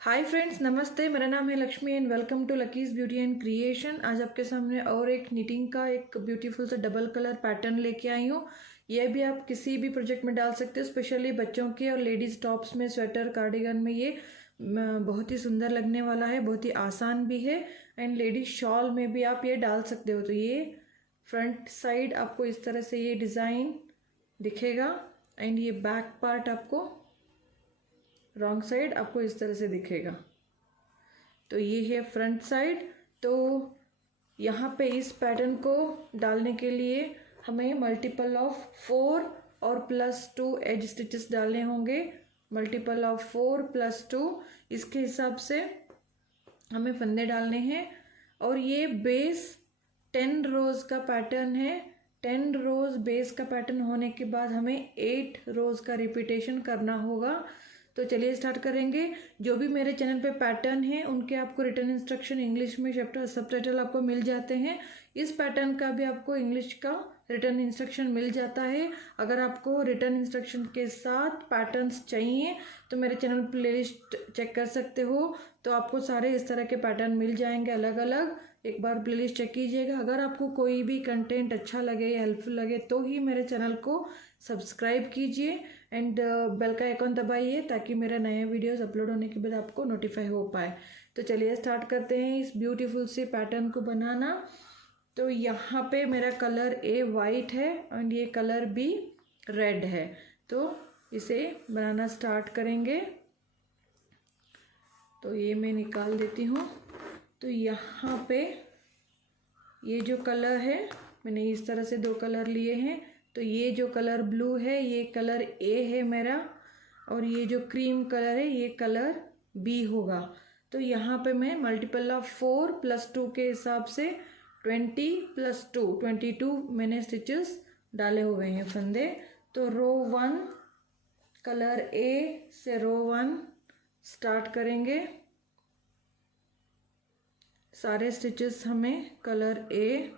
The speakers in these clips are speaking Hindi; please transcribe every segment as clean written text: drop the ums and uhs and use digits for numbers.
हाय फ्रेंड्स, नमस्ते। मेरा नाम है Lakshmi and welcome to Lucky's beauty and creation. आज आपके सामने और एक निटिंग का एक ब्यूटीफुल सा डबल कलर पैटर्न लेके आई हूँ। यह भी आप किसी भी प्रोजेक्ट में डाल सकते हो, स्पेशली बच्चों के और लेडीज टॉप्स में, स्वेटर, कार्डिगन में। ये बहुत ही सुंदर लगने वाला है, बहुत ही आसान भी है एंड लेडीज शॉल में भी आप ये डाल सकते हो। तो ये फ्रंट साइड आपको इस तरह से ये डिज़ाइन दिखेगा एंड ये बैक पार्ट आपको रॉन्ग साइड आपको इस तरह से दिखेगा। तो ये है फ्रंट साइड। तो यहाँ पे इस पैटर्न को डालने के लिए हमें मल्टीपल ऑफ 4 और +2 एज स्टिचेस डालने होंगे। मल्टीपल ऑफ 4 + 2 इसके हिसाब से हमें फंदे डालने हैं। और ये बेस 10 रोज़ का पैटर्न है। 10 रोज़ बेस का पैटर्न होने के बाद हमें 8 रोज़ का रिपीटेशन करना होगा। तो चलिए स्टार्ट करेंगे। जो भी मेरे चैनल पे पैटर्न है उनके आपको रिटर्न इंस्ट्रक्शन इंग्लिश में सबटाइटल आपको मिल जाते हैं। इस पैटर्न का भी आपको इंग्लिश का रिटर्न इंस्ट्रक्शन मिल जाता है। अगर आपको रिटर्न इंस्ट्रक्शन के साथ पैटर्न्स चाहिए तो मेरे चैनल प्लेलिस्ट चेक कर सकते हो। तो आपको सारे इस तरह के पैटर्न मिल जाएंगे अलग अलग। एक बार प्लेलिस्ट चेक कीजिएगा। अगर आपको कोई भी कंटेंट अच्छा लगे या हेल्पफुल लगे तो ही मेरे चैनल को सब्सक्राइब कीजिए एंड बेल का आइकॉन दबाइए ताकि मेरे नए वीडियोस अपलोड होने के बाद आपको नोटिफाई हो पाए। तो चलिए स्टार्ट करते हैं इस ब्यूटीफुल से पैटर्न को बनाना। तो यहाँ पे मेरा कलर ए वाइट है एंड ये कलर बी रेड है। तो इसे बनाना स्टार्ट करेंगे। तो ये मैं निकाल देती हूँ। तो यहाँ पे ये जो कलर है, मैंने इस तरह से 2 कलर लिए हैं। तो ये जो कलर ब्लू है ये कलर ए है मेरा, और ये जो क्रीम कलर है ये कलर बी होगा। तो यहाँ पे मैं मल्टीपल ऑफ 4 + 2 के हिसाब से 20 + 2 22 मैंने स्टिचेस डाले हुए हैं फंदे। तो रो 1 कलर ए से रो 1 स्टार्ट करेंगे। सारे स्टिचेस हमें कलर ए,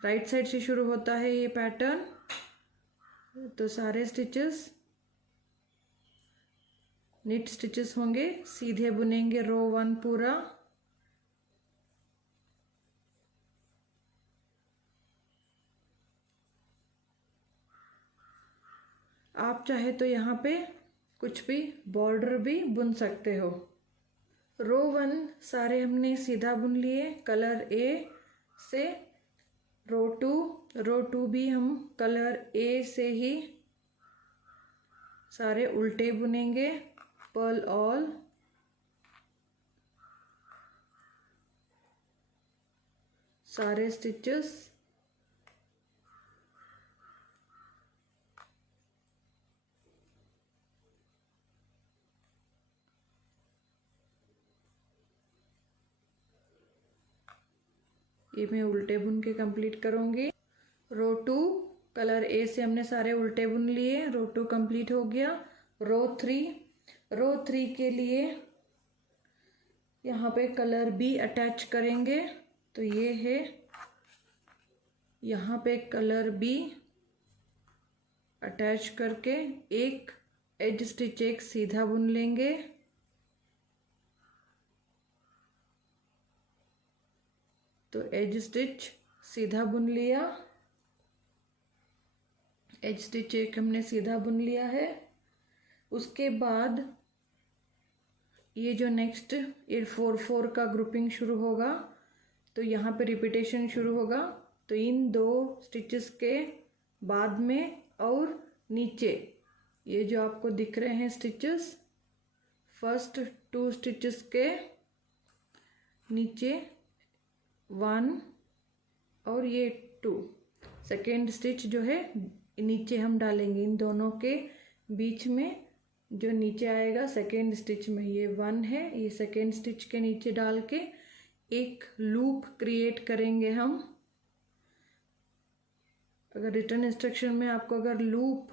राइट साइड से शुरू होता है ये पैटर्न। तो सारे स्टिचेस नीट स्टिचेस होंगे, सीधे बुनेंगे रो 1 पूरा। आप चाहे तो यहाँ पे कुछ भी बॉर्डर भी बुन सकते हो। रो 1 सारे हमने सीधा बुन लिए कलर ए से। रो 2 भी हम कलर ए से ही सारे उल्टे बुनेंगे, पर्ल ऑल। सारे स्टिचेस ये मैं उल्टे बुन के कंप्लीट करूंगी। रो 2 कलर ए से हमने सारे उल्टे बुन लिए। रो 2 कंप्लीट हो गया। रो 3 के लिए यहाँ पे कलर बी अटैच करेंगे। तो ये है, यहाँ पे कलर बी अटैच करके एक एज स्टिच एक सीधा बुन लेंगे। तो एज स्टिच सीधा बुन लिया, एज स्टिच एक हमने सीधा बुन लिया है। उसके बाद ये जो नेक्स्ट ये 4-4 का ग्रुपिंग शुरू होगा। तो यहाँ पे रिपीटेशन शुरू होगा। तो इन 2 स्टिचेस के बाद में और नीचे ये जो आपको दिख रहे हैं स्टिचेस, फर्स्ट 2 स्टिचेस के नीचे 1 और ये 2 सेकेंड स्टिच जो है नीचे हम डालेंगे। इन दोनों के बीच में जो नीचे आएगा सेकेंड स्टिच में ये 1 है, ये सेकेंड स्टिच के नीचे डाल के एक लूप क्रिएट करेंगे हम। अगर रिटर्न इंस्ट्रक्शन में आपको अगर लूप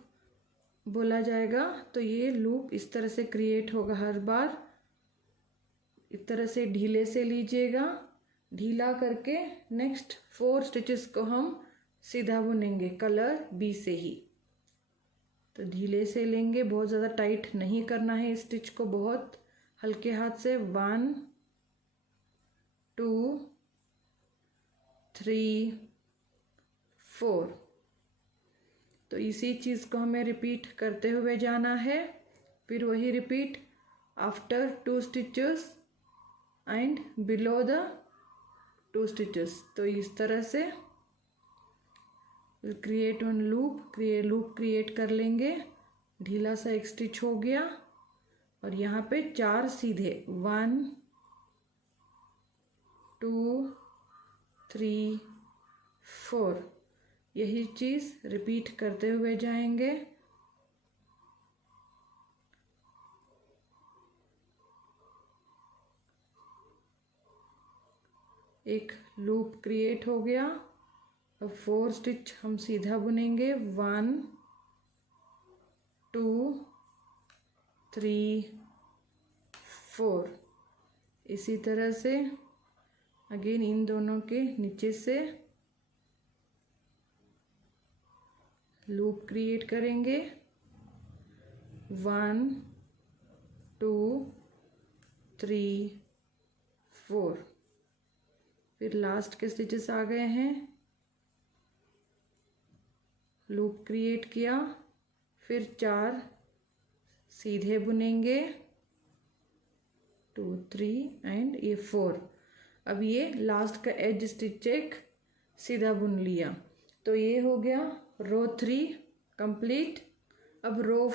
बोला जाएगा तो ये लूप इस तरह से क्रिएट होगा हर बार। इस तरह से ढीले से लीजिएगा, ढीला करके नेक्स्ट 4 स्टिचेस को हम सीधा बुनेंगे कलर बी से ही। तो ढीले से लेंगे, बहुत ज़्यादा टाइट नहीं करना है। स्टिच को बहुत हल्के हाथ से 1 2 3 4। तो इसी चीज़ को हमें रिपीट करते हुए जाना है। फिर वही repeat after 2 stitches and below the 2 stitches. तो इस तरह से क्रिएट 1 लूप क्रिएट कर लेंगे। ढीला सा एक स्टिच हो गया और यहाँ पे 4 सीधे 1 2 3 4। यही चीज़ रिपीट करते हुए जाएंगे। एक लूप क्रिएट हो गया। अब 4 स्टिच हम सीधा बुनेंगे 1 2 3 4। इसी तरह से अगेन इन दोनों के नीचे से लूप क्रिएट करेंगे 1 2 3 4। फिर लास्ट के स्टिचेस आ गए हैं, लूप क्रिएट किया, फिर 4 सीधे बुनेंगे 2 3 एंड ये 4। अब ये लास्ट का एज स्टिच एक सीधा बुन लिया। तो ये हो गया रो 3 कंप्लीट। अब रो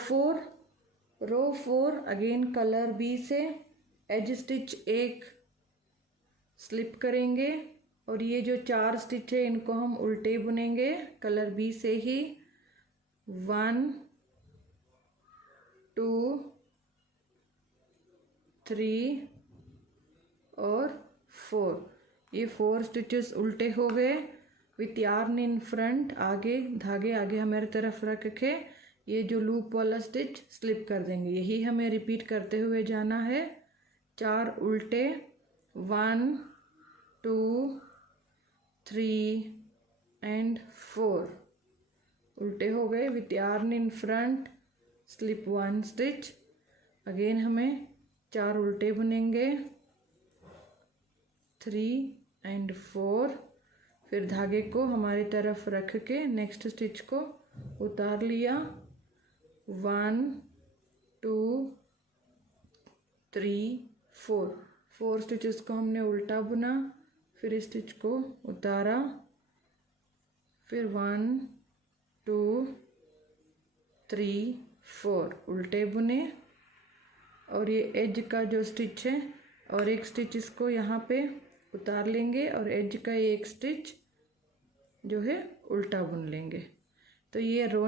4 अगेन कलर बी से एज स्टिच एक स्लिप करेंगे और ये जो 4 स्टिच है इनको हम उल्टे बुनेंगे कलर बी से ही। 1 2 3 और 4। ये 4 स्टिचेस उल्टे हो गए विथ यार्न इन फ्रंट। आगे धागे आगे हमारी तरफ रख के ये जो लूप वाला स्टिच स्लिप कर देंगे। यही हमें रिपीट करते हुए जाना है। 4 उल्टे 1 2 3 एंड 4 उल्टे हो गए with yarn in front, slip 1 stitch. Again हमें 4 उल्टे बुनेंगे 3 एंड 4। फिर धागे को हमारी तरफ रख के नेक्स्ट स्टिच को उतार लिया 1 2 3 4 स्टिचेस को हमने उल्टा बुना, फिर इस स्टिच को उतारा, फिर 1 2 3 4 उल्टे बुने और ये एज का जो स्टिच है और एक स्टिच इसको यहाँ पे उतार लेंगे और एज का एक स्टिच जो है उल्टा बुन लेंगे। तो ये रो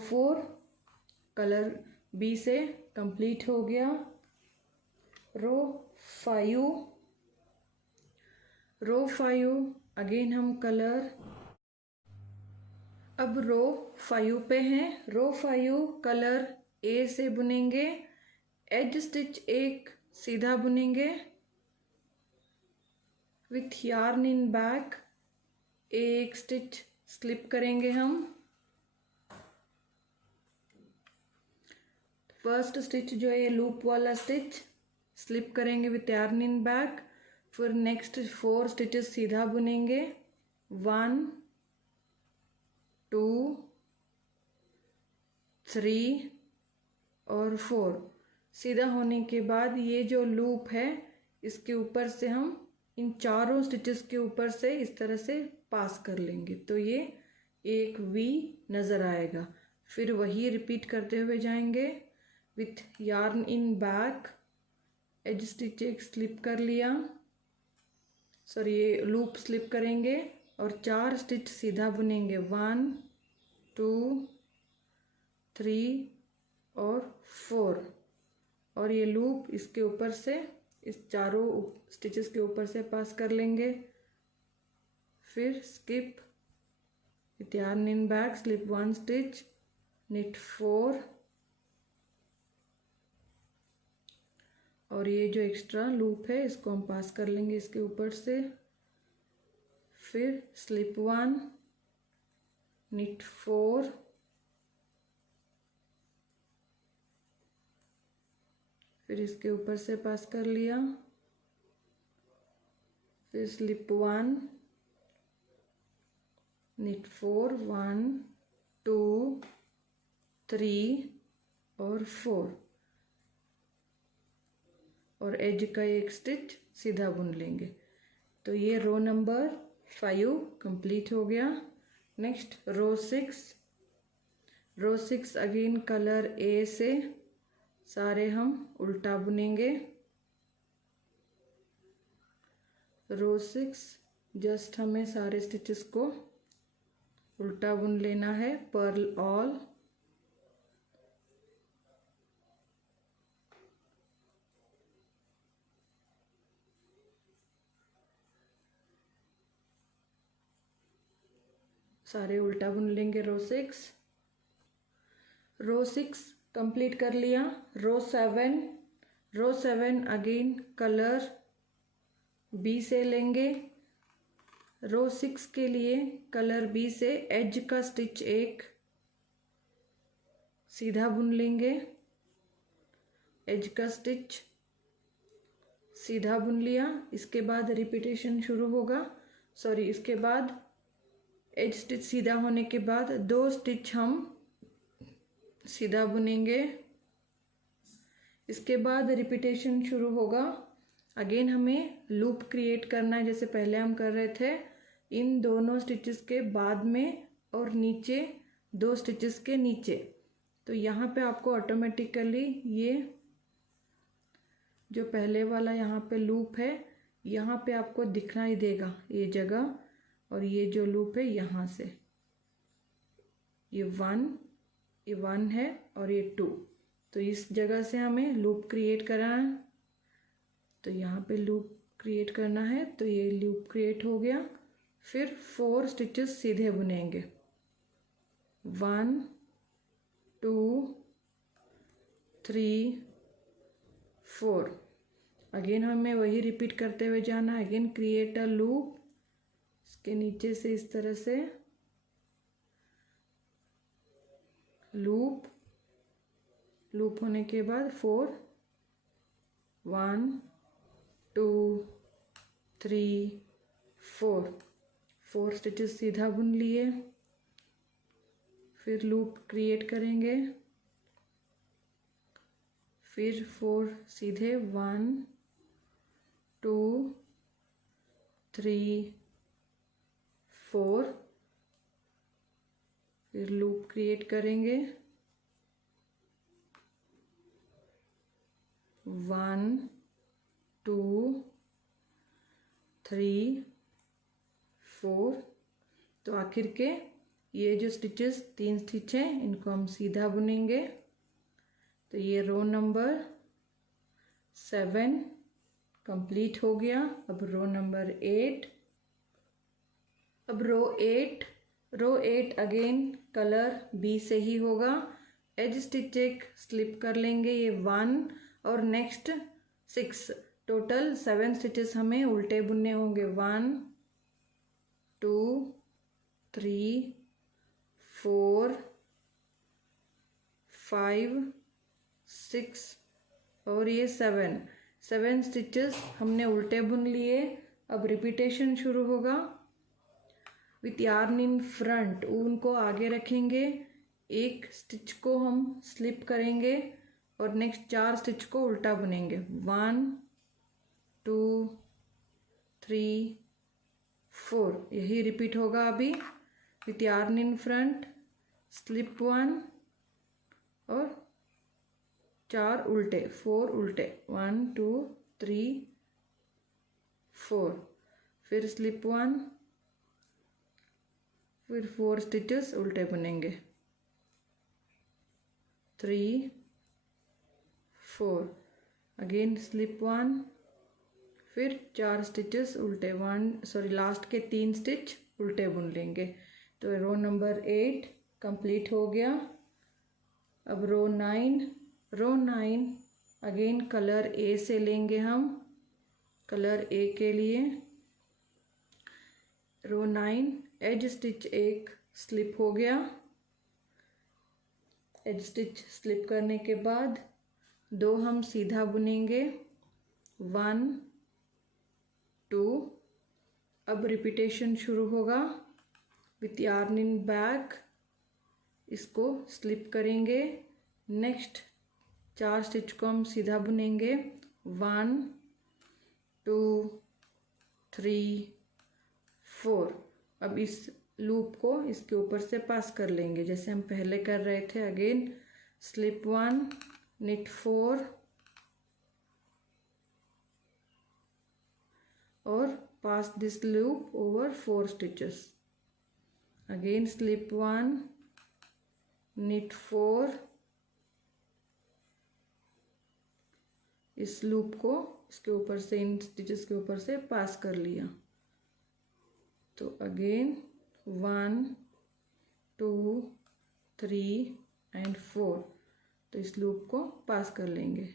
4 कलर बी से कंप्लीट हो गया। रो 5 अगेन हम कलर, अब रो 5 पे हैं। रो 5 कलर ए से बुनेंगे, एज स्टिच एक सीधा बुनेंगे विथ यार्न इन बैक, एक स्टिच स्लिप करेंगे हम। फर्स्ट स्टिच जो है लूप वाला स्टिच स्लिप करेंगे विथ यार्न इन बैक। फिर नेक्स्ट 4 स्टिचेस सीधा बुनेंगे 1 2 3 और 4। सीधा होने के बाद ये जो लूप है इसके ऊपर से हम इन चारों स्टिचेस के ऊपर से इस तरह से पास कर लेंगे तो ये एक वी नज़र आएगा। फिर वही रिपीट करते हुए जाएंगे with yarn in back, as stitch एक स्लिप कर लिया, सॉरी ये लूप स्लिप करेंगे और 4 स्टिच सीधा बुनेंगे 1 2 3 और 4 और ये लूप इसके ऊपर से इस चारों स्टिचेस के ऊपर से पास कर लेंगे। फिर skip with yarn in back, slip 1 stitch, knit 4 और ये जो एक्स्ट्रा लूप है इसको हम पास कर लेंगे इसके ऊपर से। फिर स्लिप 1, निट 4 फिर इसके ऊपर से पास कर लिया, फिर स्लिप 1, निट 4, 1 2 3 और 4 और एज का एक स्टिच सीधा बुन लेंगे। तो ये रो नंबर 5 कंप्लीट हो गया। नेक्स्ट रो 6 अगेन कलर ए से सारे हम उल्टा बुनेंगे। रो 6 जस्ट हमें सारे स्टिचेस को उल्टा बुन लेना है, पर्ल ऑल। सारे उल्टा बुन लेंगे रो 6 कंप्लीट कर लिया। रो 7 अगेन कलर बी से लेंगे। रो 6 के लिए कलर बी से एज का स्टिच एक सीधा बुन लेंगे। एज का स्टिच सीधा बुन लिया। इसके बाद रिपीटेशन शुरू होगा, इसके बाद एज स्टिच सीधा होने के बाद 2 स्टिच हम सीधा बुनेंगे। इसके बाद रिपीटेशन शुरू होगा। अगेन हमें लूप क्रिएट करना है जैसे पहले हम कर रहे थे, इन दोनों स्टिचेस के बाद में और नीचे 2 स्टिचेस के नीचे। तो यहाँ पे आपको ऑटोमेटिकली ये जो पहले वाला यहाँ पे लूप है, यहाँ पे आपको दिखाई देगा ये जगह, और ये जो लूप है यहाँ से ये 1 है और ये 2, तो इस जगह से हमें लूप क्रिएट करना है। तो यहाँ पे लूप क्रिएट करना है, तो ये लूप क्रिएट हो गया। फिर 4 स्टिचेस सीधे बुनेंगे, 1 2 3 4। अगेन हमें वही रिपीट करते हुए जाना है। अगेन क्रिएट अ लूप, इसके नीचे से इस तरह से लूप होने के बाद 4 1 2 3 4 स्टिचेस सीधा बुन लिए। फिर लूप क्रिएट करेंगे, फिर 4 सीधे 1 2 3 4, फिर लूप क्रिएट करेंगे, 1 2 3 4। तो आखिर के ये जो स्टिचेस 3 स्टिच हैं इनको हम सीधा बुनेंगे। तो ये रो नंबर 7 कंप्लीट हो गया। अब रो नंबर 8। अब रो 8 अगेन कलर बी से ही होगा। एज स्टिच एक स्लिप कर लेंगे, ये 1 और नेक्स्ट 6, टोटल 7 स्टिचेस हमें उल्टे बुनने होंगे। 1 2 3 4 5 6 और ये 7 स्टिचेस हमने उल्टे बुन लिए। अब रिपीटेशन शुरू होगा। विथ यार्न इन फ्रंट, ऊन को आगे रखेंगे, एक स्टिच को हम स्लिप करेंगे और नेक्स्ट 4 स्टिच को उल्टा बुनेंगे। 1 2 3 4, यही रिपीट होगा अभी। With yarn in front, slip 1 और 4 उल्टे, 4 उल्टे, 1 2 3 4, फिर स्लिप 1, फिर 4 स्टिचेस उल्टे बुनेंगे, 3 4, अगेन स्लिप 1, फिर 4 स्टिचेस उल्टे, लास्ट के 3 स्टिच उल्टे बुन लेंगे। तो रो नंबर 8 कंप्लीट हो गया। अब रो 9 अगेन कलर ए से लेंगे हम। कलर ए के लिए रो 9 एज स्टिच एक स्लिप हो गया। एज स्टिच स्लिप करने के बाद 2 हम सीधा बुनेंगे, 1 2। अब रिपीटेशन शुरू होगा विथ यार्न इन बैक, इसको स्लिप करेंगे। नेक्स्ट 4 स्टिच को हम सीधा बुनेंगे, 1 2 3 4। अब इस लूप को इसके ऊपर से पास कर लेंगे जैसे हम पहले कर रहे थे। अगेन स्लिप 1, knit 4 और pass this loop over 4 stitches. Again slip 1, knit 4, इस लूप को इसके ऊपर से, इन स्टिचेस के ऊपर से पास कर लिया। तो अगेन 1 2 3 एंड 4, तो इस लूप को पास कर लेंगे।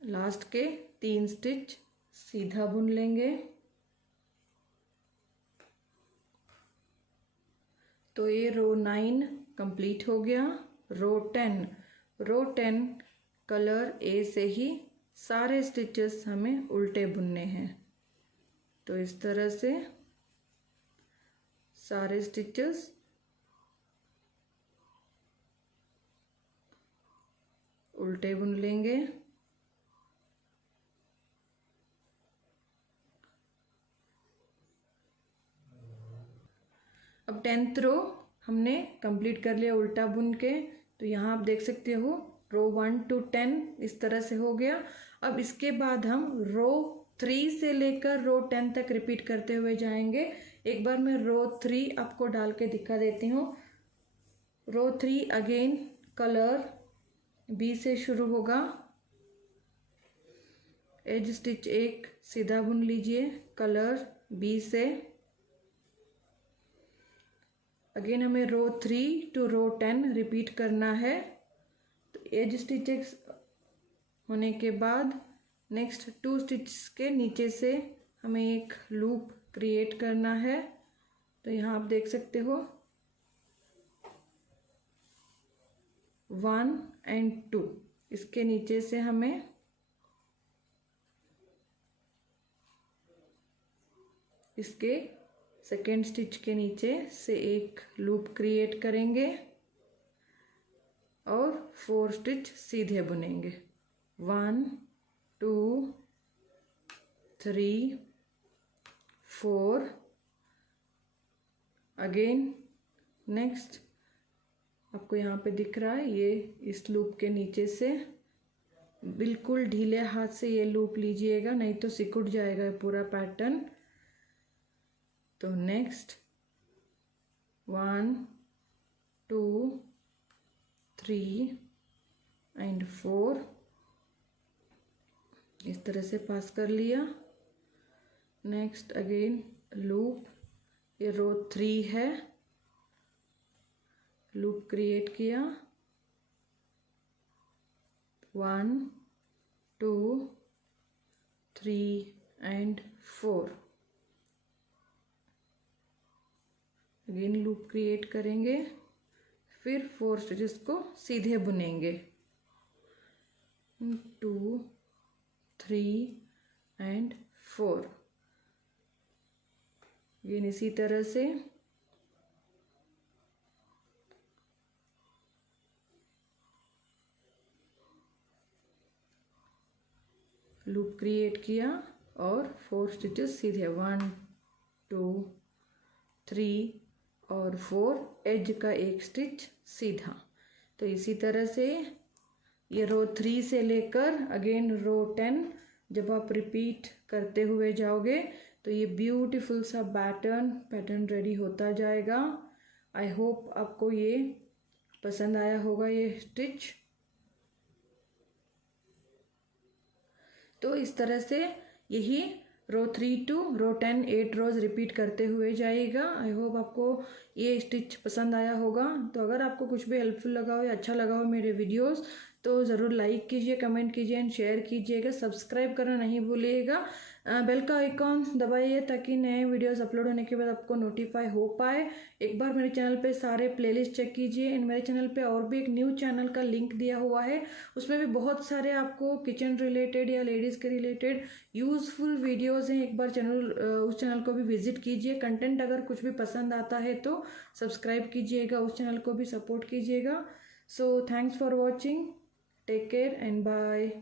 लास्ट के 3 स्टिच सीधा बुन लेंगे। तो ये रो 9 कंप्लीट हो गया। रो 10 कलर ए से ही सारे स्टिचेस हमें उल्टे बुनने हैं। तो इस तरह से सारे स्टिचेस उल्टे बुन लेंगे। अब 10th रो हमने कंप्लीट कर लिया उल्टा बुन के। तो यहाँ आप देख सकते हो रो 1 to 10 इस तरह से हो गया। अब इसके बाद हम रो 3 से लेकर रो 10 तक रिपीट करते हुए जाएंगे। एक बार मैं रो 3 आपको डाल के दिखा देती हूँ। रो 3 अगेन कलर बी से शुरू होगा। एज स्टिच 1 सीधा बुन लीजिए कलर बी से। अगेन हमें रो 3 to रो 10 रिपीट करना है। तो एज स्टिचेस होने के बाद नेक्स्ट 2 स्टिच के नीचे से हमें एक लूप क्रिएट करना है। तो यहाँ आप देख सकते हो 1 and 2, इसके नीचे से हमें इसके सेकेंड स्टिच के नीचे से एक लूप क्रिएट करेंगे और 4 स्टिच सीधे बुनेंगे। 1 2 3 4। अगेन नेक्स्ट आपको यहाँ पे दिख रहा है, ये इस लूप के नीचे से बिल्कुल ढीले हाथ से ये लूप लीजिएगा, नहीं तो सिकुड़ जाएगा पूरा पैटर्न। तो नेक्स्ट 1 2 3 एंड 4 इस तरह से पास कर लिया। नेक्स्ट अगेन लूप, ये रो 3 है, लूप क्रिएट किया 1 2 3 एंड 4। अगेन लूप क्रिएट करेंगे, फिर 4 स्टिचेस को सीधे बुनेंगे 2 3 एंड 4। अगेन इसी तरह से लूप क्रिएट किया और 4 स्टिचेस सीधे 1 2 3 और 4, एज का एक स्टिच सीधा। तो इसी तरह से ये रो 3 से लेकर अगेन रो 10 जब आप रिपीट करते हुए जाओगे तो ये ब्यूटीफुल सा पैटर्न रेडी होता जाएगा। आई होप आपको ये पसंद आया होगा ये स्टिच। तो इस तरह से यही रो 3 to रो 10 8 रोज रिपीट करते हुए जाइएगा। आई होप आपको ये स्टिच पसंद आया होगा। तो अगर आपको कुछ भी हेल्पफुल लगा हो या अच्छा लगा हो मेरे वीडियोस तो ज़रूर लाइक कीजिए, कमेंट कीजिए एंड शेयर कीजिएगा। सब्सक्राइब करना नहीं भूलिएगा। बेल का आइकॉन दबाइए ताकि नए वीडियोस अपलोड होने के बाद आपको नोटिफाई हो पाए। एक बार मेरे चैनल पे सारे प्लेलिस्ट चेक कीजिए। एंड मेरे चैनल पे और भी एक न्यू चैनल का लिंक दिया हुआ है, उसमें भी बहुत सारे आपको किचन रिलेटेड या लेडीज़ के रिलेटेड यूज़फुल वीडियोज़ हैं। एक बार उस चैनल को भी विजिट कीजिए। कंटेंट अगर कुछ भी पसंद आता है तो सब्सक्राइब कीजिएगा, उस चैनल को भी सपोर्ट कीजिएगा। So thanks for watching, take care and bye.